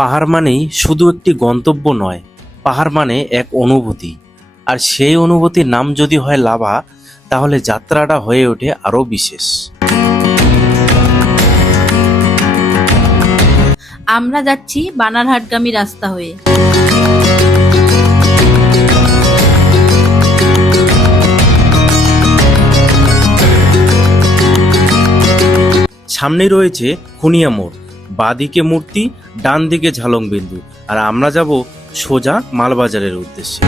পাহাড় মানেই শুধু একটি গন্তব্য নয়, পাহাড় মানে এক অনুভূতি। আর সেই অনুভূতির নাম যদি হয় লাভা, তাহলে যাত্রাটা হয়ে ওঠে আরো বিশেষ। আমরা যাচ্ছি বানারহাটগামী রাস্তা হয়ে। সামনে রয়েছে খুনিয়া মোড়, বাঁদিকে মূর্তি, ডান দিকে ঝালং বিন্দু। আর আমরা যাব সোজা মালবাজারের উদ্দেশ্যে।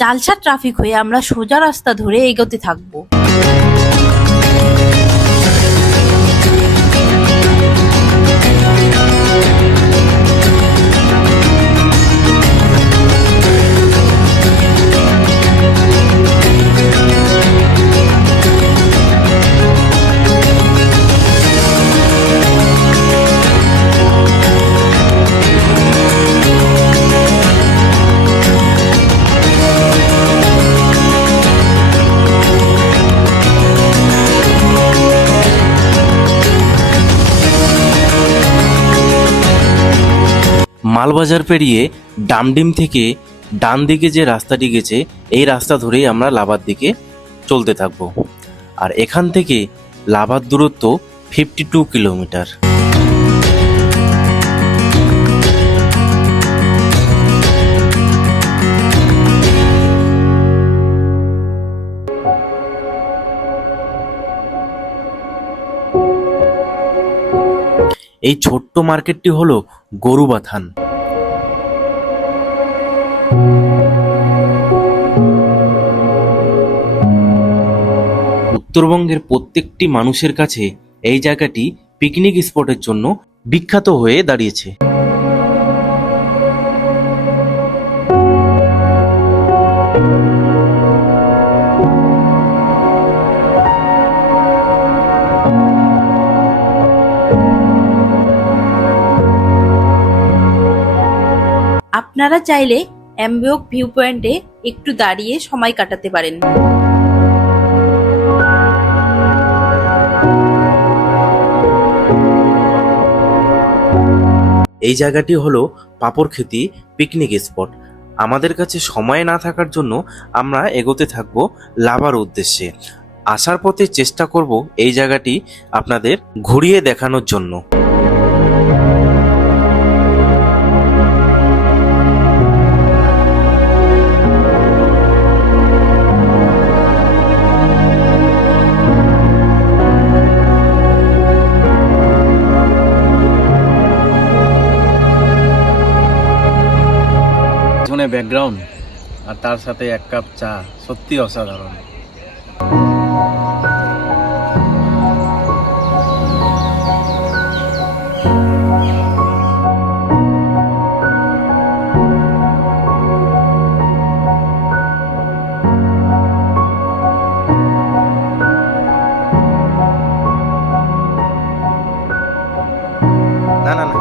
চালসা ট্রাফিক হয়ে আমরা সোজা রাস্তা ধরে এগোতে থাকবো। মালবাজার পেরিয়ে ডামডিম থেকে ডান দিকে যে রাস্তাটি গেছে, এই রাস্তা ধরেই আমরা লাভার দিকে চলতে থাকব। আর এখান থেকে লাভার দূরত্ব 52 কিলোমিটার। এই ছোট্ট মার্কেটটি হলো গরুবাথান। উত্তরবঙ্গের প্রত্যেকটি মানুষের কাছে এই জায়গাটি পিকনিক স্পটের জন্য বিখ্যাত হয়ে দাঁড়িয়েছে। আপনারা চাইলে অ্যাম্বিওক ভিউ পয়েন্টে একটু দাঁড়িয়ে সময় কাটাতে পারেন। এই জায়গাটি হলো পাপড়খেতি পিকনিক স্পট। আমাদের কাছে সময় না থাকার জন্য আমরা এগোতে থাকবো লাভার উদ্দেশ্যে। আসার পথে চেষ্টা করব এই জায়গাটি আপনাদের ঘুরিয়ে দেখানোর জন্য। ব্যাকগ্রাউন্ড আর তার সাথে এক কাপ চা সত্যি অসাধারণ। না না না,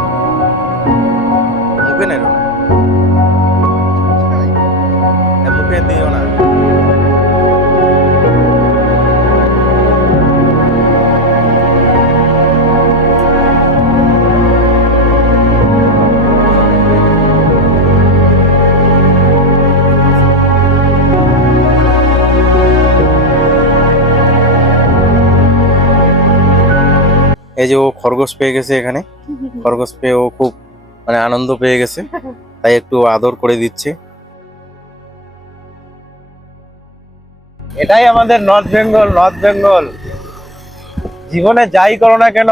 মুখে নেই, মুখে দিও না। এই যে ও খরগোশ পেয়ে গেছে, এখানে খরগোশ পেয়ে ও খুব আনন্দ পেয়ে গেছে, তাই একটু আদর করে দিচ্ছে। এটাই আমাদের নর্থ বেঙ্গল। নর্থ বেঙ্গল জীবনে যাই করো না কেন,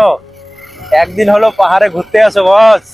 একদিন হলো পাহাড়ে ঘুরতে আসো বস।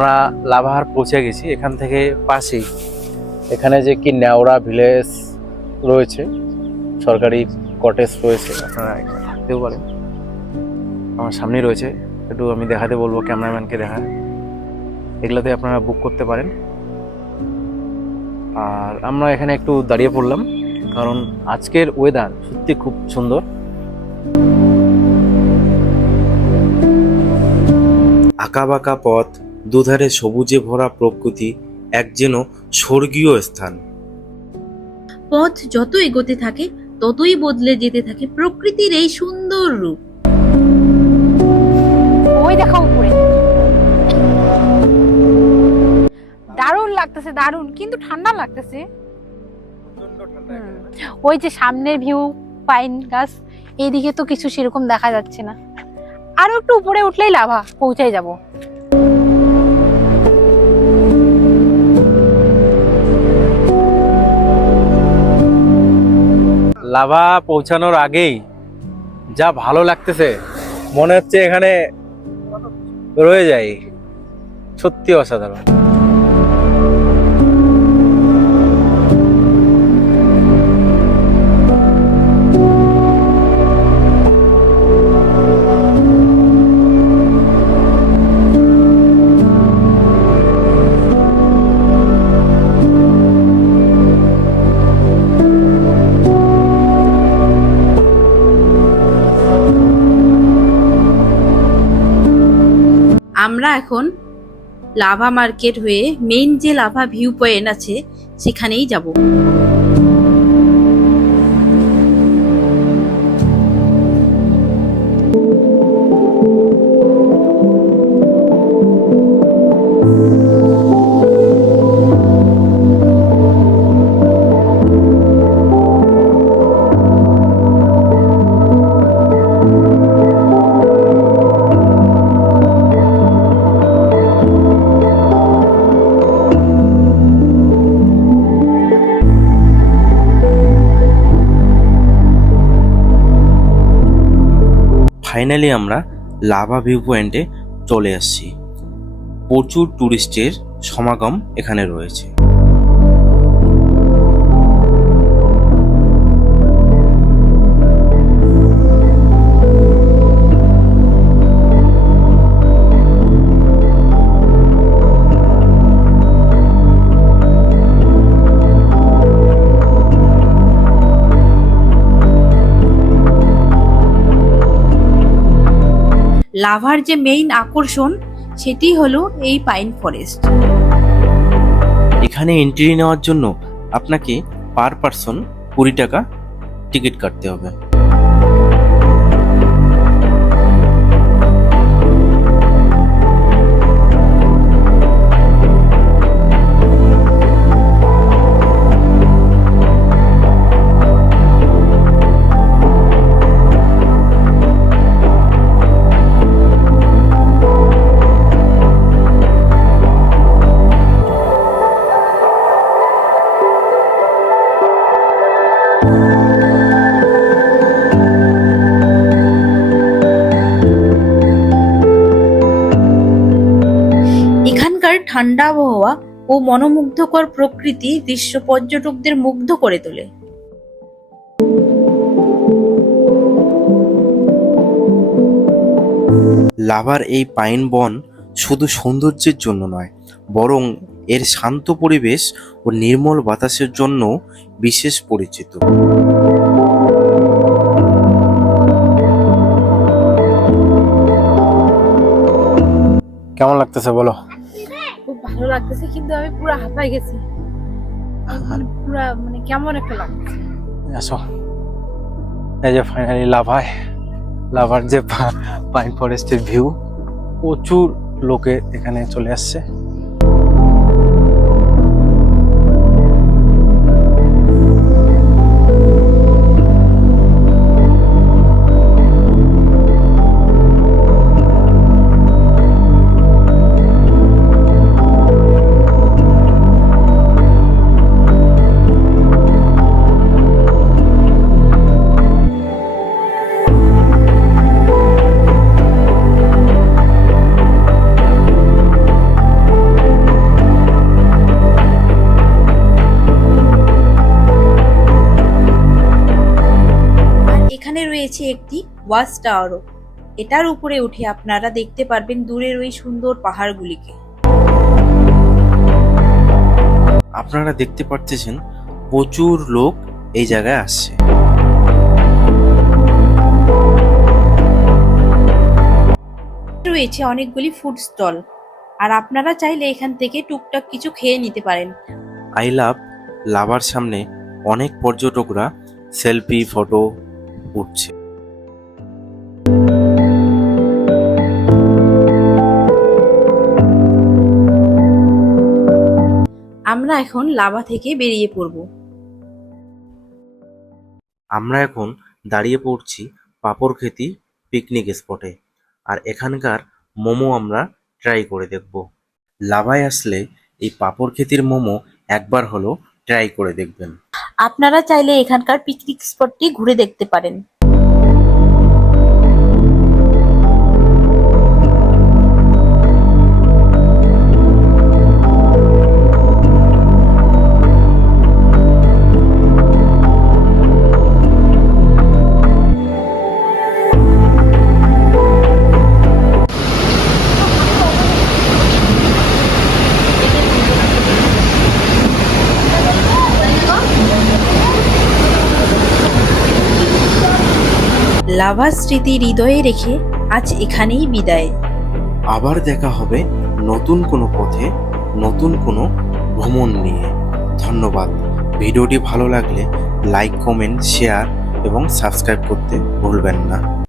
আমরা লাভার পৌঁছে গেছি। এখান থেকে পাশেই এখানে যে কি নেওড়া ভিলেজ রয়েছে, সরকারি কটেজ রয়েছে, আপনারা এখানে থাকতেও পারেন। আমার সামনেই রয়েছে, একটু আমি দেখাতে বলবো, ক্যামেরাম্যানকে দেখায়। এগুলোতে আপনারা বুক করতে পারেন। আর আমরা এখানে একটু দাঁড়িয়ে পড়লাম, কারণ আজকের ওয়েদার সত্যি খুব সুন্দর। আঁকাবাঁকা পথ, দুধারে সবুজে ভরা প্রকৃতি, এক যেন স্বর্গীয় স্থান। পথ যত এগোতে থাকে ততই বদলে যেতে থাকে প্রকৃতির এই সুন্দর রূপ। ওই দেখা উপরে দারুণ লাগতেছে, দারুণ, কিন্তু ঠান্ডা লাগতেছে। ওই যে সামনের ভিউ, পাইন গাছ, এইদিকে তো কিছু সেরকম দেখা যাচ্ছে না। আরো একটু উপরে উঠলেই লাভা পৌঁছাই যাব। লাভা পৌঁছানোর আগেই যা ভালো লাগতেছে, মনে হচ্ছে এখানে রয়ে যাই। সত্যি অসাধারণ। আমরা এখন লাভা মার্কেট হয়ে মেইন যে লাভা ভিউ পয়েন্ট আছে সেখানেই যাব। ফাইনালি আমরা লাভা ভিউ পয়েন্টে চলে আসছি। প্রচুর টুরিস্টের সমাগম এখানে রয়েছে। লাভার যে মেইন আকর্ষণ সেটি হলো এই পাইন ফরেস্ট। এখানে এন্ট্রি নেওয়ার জন্য আপনাকে পার পারসন 20 টাকা টিকিট কাটতে হবে। এখানকার ঠান্ডা আবহাওয়া ও মনোমুগ্ধকর প্রকৃতি দৃশ্য পর্যটকদের মুগ্ধ করে তোলে। লাভার এই পাইন বন শুধু সৌন্দর্যের জন্য নয়, বরং এর শান্ত পরিবেশ ও নির্মল বাতাসের জন্য বিশেষ পরিচিত। কেমন লাগতেছে বলো? খুব ভালো লাগতেছে, কিন্তু আমি পুরো হাঁপাই গেছি। পুরো কেমন একটা লাগছে। আসো, এই যে ফাইনালি লাভার যে পাইন ফরেস্টের ভিউ, প্রচুর লোকে এখানে চলে আসছে। রয়েছে একটি ওয়াচ টাওয়ারও। এটার উপরে উঠে আপনারা দেখতে পারবেন দূরের ওই সুন্দর পাহাড়গুলিকে। আপনারা দেখতে পাচ্ছেন প্রচুর লোক এই জায়গায় আসছে। রয়েছে অনেকগুলি ফুড স্টল, আর আপনারা চাইলে এখান থেকে টুকটাক কিছু খেয়ে নিতে পারেন। আই লাভ লাভার সামনে অনেক পর্যটকরা সেলফি ফটো উঠছে। আমরা এখন লাভা থেকে বেরিয়ে পড়ব। আমরা এখন দাঁড়িয়ে পড়ছি পাপড়খেতি পিকনিক স্পটে, আর এখানকার মোমো আমরা ট্রাই করে দেখব। লাভায় আসলে এই পাপড়খেতির মোমো একবার হলো ট্রাই করে দেখবেন। আপনারা চাইলে এখানকার পিকনিক স্পটটি ঘুরে দেখতে পারেন। লাভার স্মৃতি হৃদয়ে রেখে আজ এখানেই বিদায়। আবার দেখা হবে নতুন কোনো পথে, নতুন কোনো ভ্রমণ নিয়ে। ধন্যবাদ। ভিডিওটি ভালো লাগলে লাইক, কমেন্ট, শেয়ার এবং সাবস্ক্রাইব করতে ভুলবেন না।